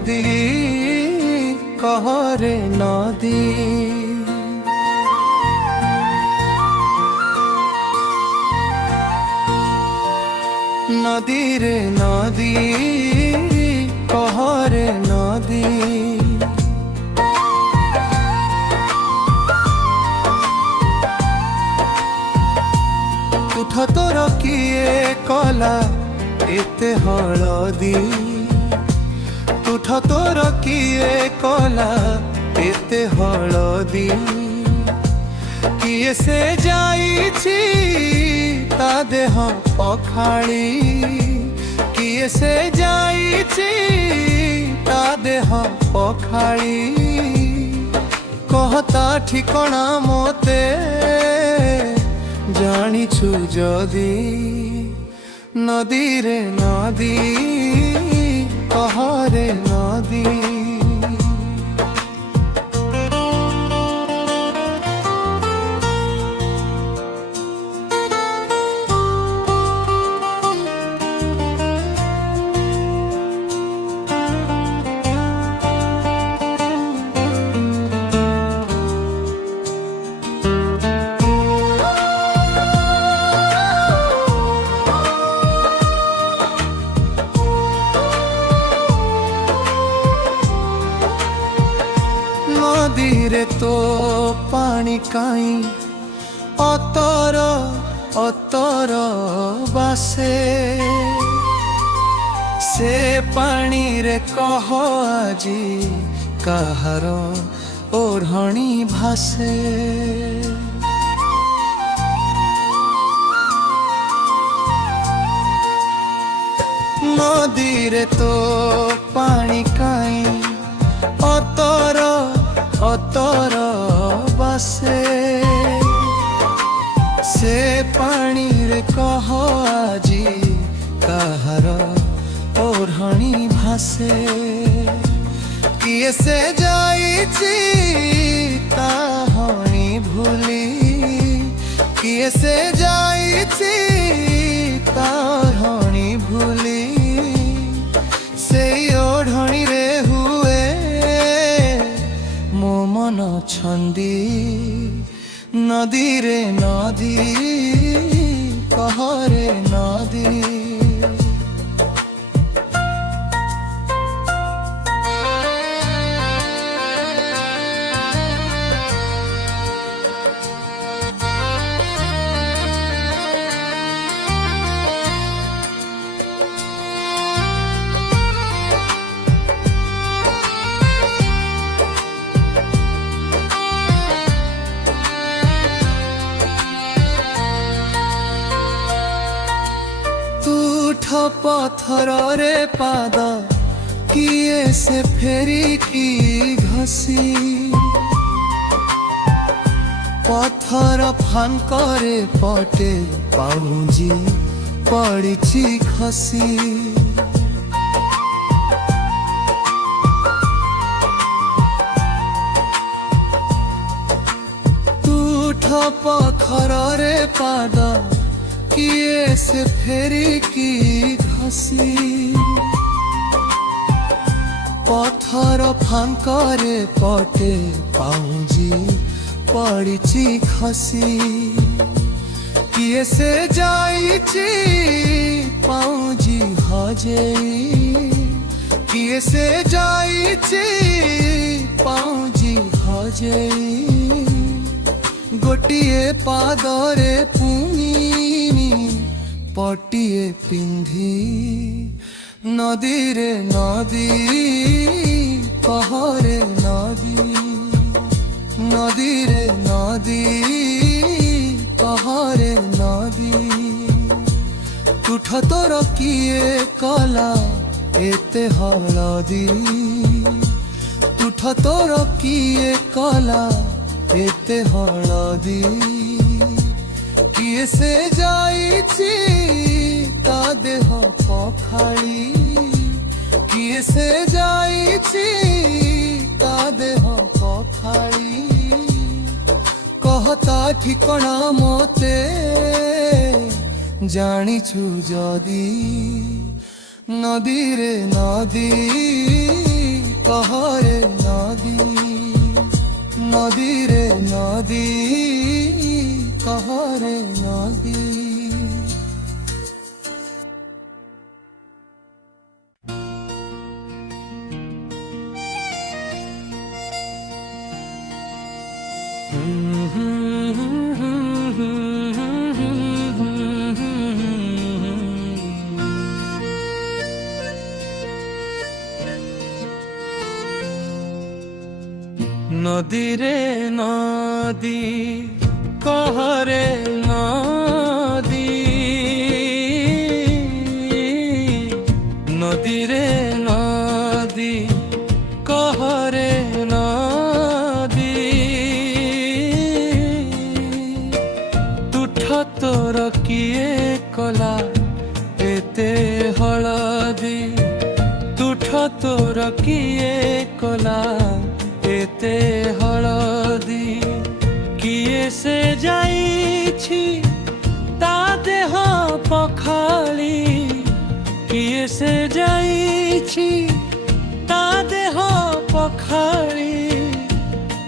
নদী কহরে নদী নদী রে নদী কহরে নদী তুঠ তোর কিয়ে কলা এতে হলদি তুঠ তোর কিয়ে কলা এতে হলদি কিয়ে সে যাইছি তা দেহ পখাଳି কিয়ে সে যাইছি তা দেহ পখাଳି কহতা ঠিকଣା মতে জানিছু যদি নদী রে নদী কহরে নদী নদীরে তো পানি কাই অতর অতর বাসে সে পানিরে কহ আজি কাহার ওঢ়ণী ভাসে নদীরে তো পানি কাই অতর অতর বাসে সে পানিরে কহ আজি কাহার ওঢ়ণী ভাসে কিয়ে সে যাইছি তাহণী ভুলি কিয়ে সে যাইছি তাহণী ভুলি সেই ওঢ়ণীরে হুয়ে মো মন ছন্দি নদী রে নদী কহরে নদী পথরে পাদ কিয়ে সে ফেরিকি ঘষি পথর ফাঙ্করে পটে পাউজি পড়িছি খসি তুঠ পথରରେ পাদ কিয়ে সে ফেরিকি ঘষি পথর ফাঙ্করে পটে পাউজি পড়িছি খসি কিয়ে সে যাইছি পাউজি হজেই কিয়ে সে যাইছি পাউজি হজেই ଗୋଟିଏ ପାଦରେ ପୁଣି ପଟିଏ ପିନ୍ଧି ନଦୀରେ ନଦୀ କହରେ ନଦୀ ନଦୀରେ ନଦୀ କହରେ ନଦୀ ତୁଠ ତୋର କିଏ କଲା ଏତେ ହଳଦୀ ତୁଠ ତୋର କିଏ କଲା এতে হলদি কিয়ে সে যাইছি তা দেহ পখাଳି কিয়ে সে যাইছি তা দেহ পখাଳି কহতা ঠিকଣା মতে জানিছু যদি নদী রে নদী কহরে নদী নদী রে নদী কহরে নদী। নদী রে নদী কহরে নদী, নদী রে নদী কহরে নদী, তুঠ তোর কিয়ে কলা এতে হলদি, তুঠ তোর কিয়ে কলা এতে হলদি, কিয়ে সে যাইছি তা দেহ পখালি, কিয়ে সে যাইছি তা দেহ পখালি,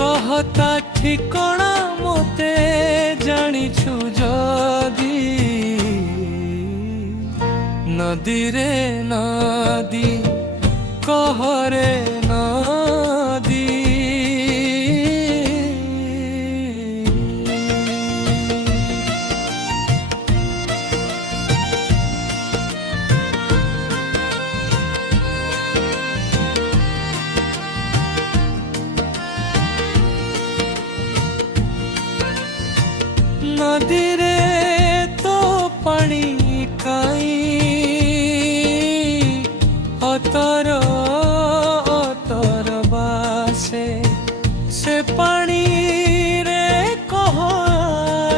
কহতা ঠিকଣା মতে জানিছু যদি, নদী রে নদী কহরে নদী। নদী রে তো পানি কাই অতর অতর বাসে, সে পানি রে কহ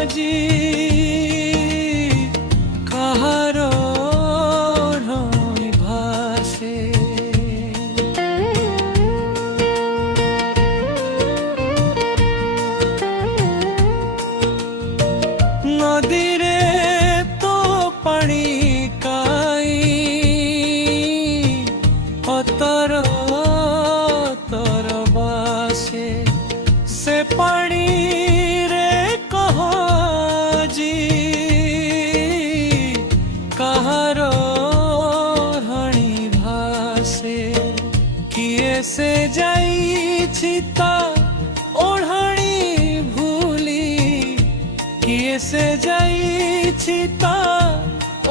আজি কাহার ওঢ়ণী ভাসে, নদী রে তো পানি কাই অতর অতর বাসে, সে পানি রে কহ আজি কাহার ওঢ়ণী ভাসে, কিয়ে সে যাইছি তা ওঢ়ণী ভুলি, কিয়ে সে যাইছি তা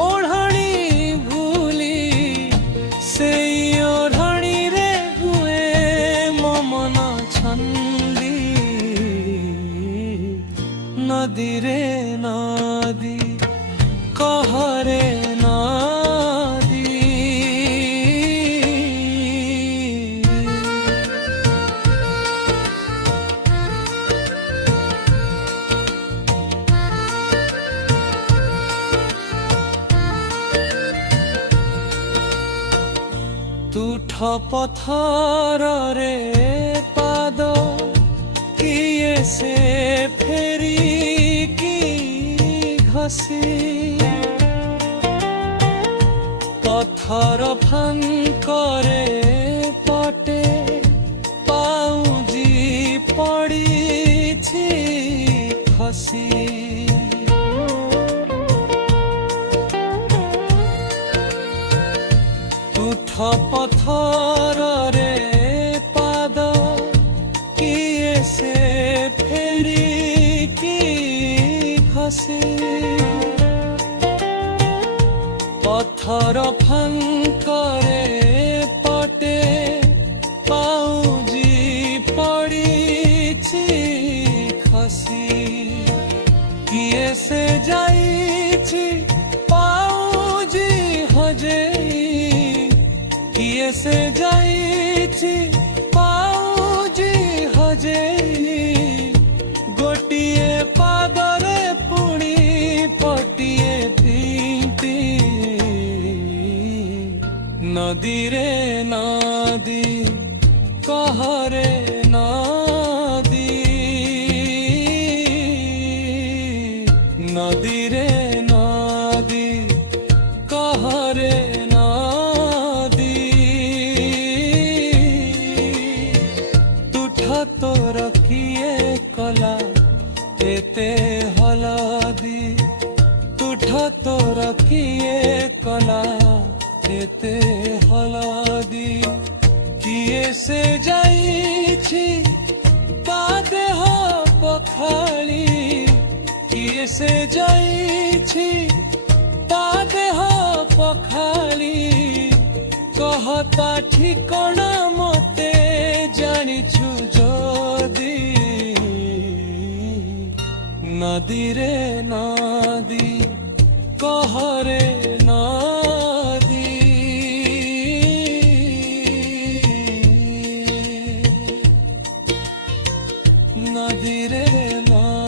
ওঢ়ণী ভুলি, সেই ওঢ়ণী রে গুয়ে মমন ছন্দি, নদী রে নদী কহরে নদী। তুঠ পথରରେ পাদ, কিয়ে সে ফেরিকি ঘষি, পথর ফাଙ୍କରେ পটে পাউজি পଡ଼ିছি ଖସି, তুঠ পথରରେ পাদ, কিয়ে সে ফেরিকি ঘষি, পথর ফাଙ୍କରେ পটে পাউজি পଡ଼ିছি খସି, কিয়ে সে যাইছি পাউজি হজেই, কিয়ে সে যাইছি পাউজি হজেই, ଗୋଟିଏ ପାଦରେ ପୁଣି ପଟିଏ ପିଙ୍କି, ନଦୀ ରେ ନଦୀ କହରେ ନଦୀ, ନଦୀ ରେ ନଦୀ କହରେ ନଦୀ। एते हलदी तुठ तोर किए कला एते हलदी किए से जाइछि ता देह पखाली किए से जाइछि ता देह पखाली कहता ठिकଣା मते जानिछु जदी नदी रे नदी कहरे नदी नदी रे नदी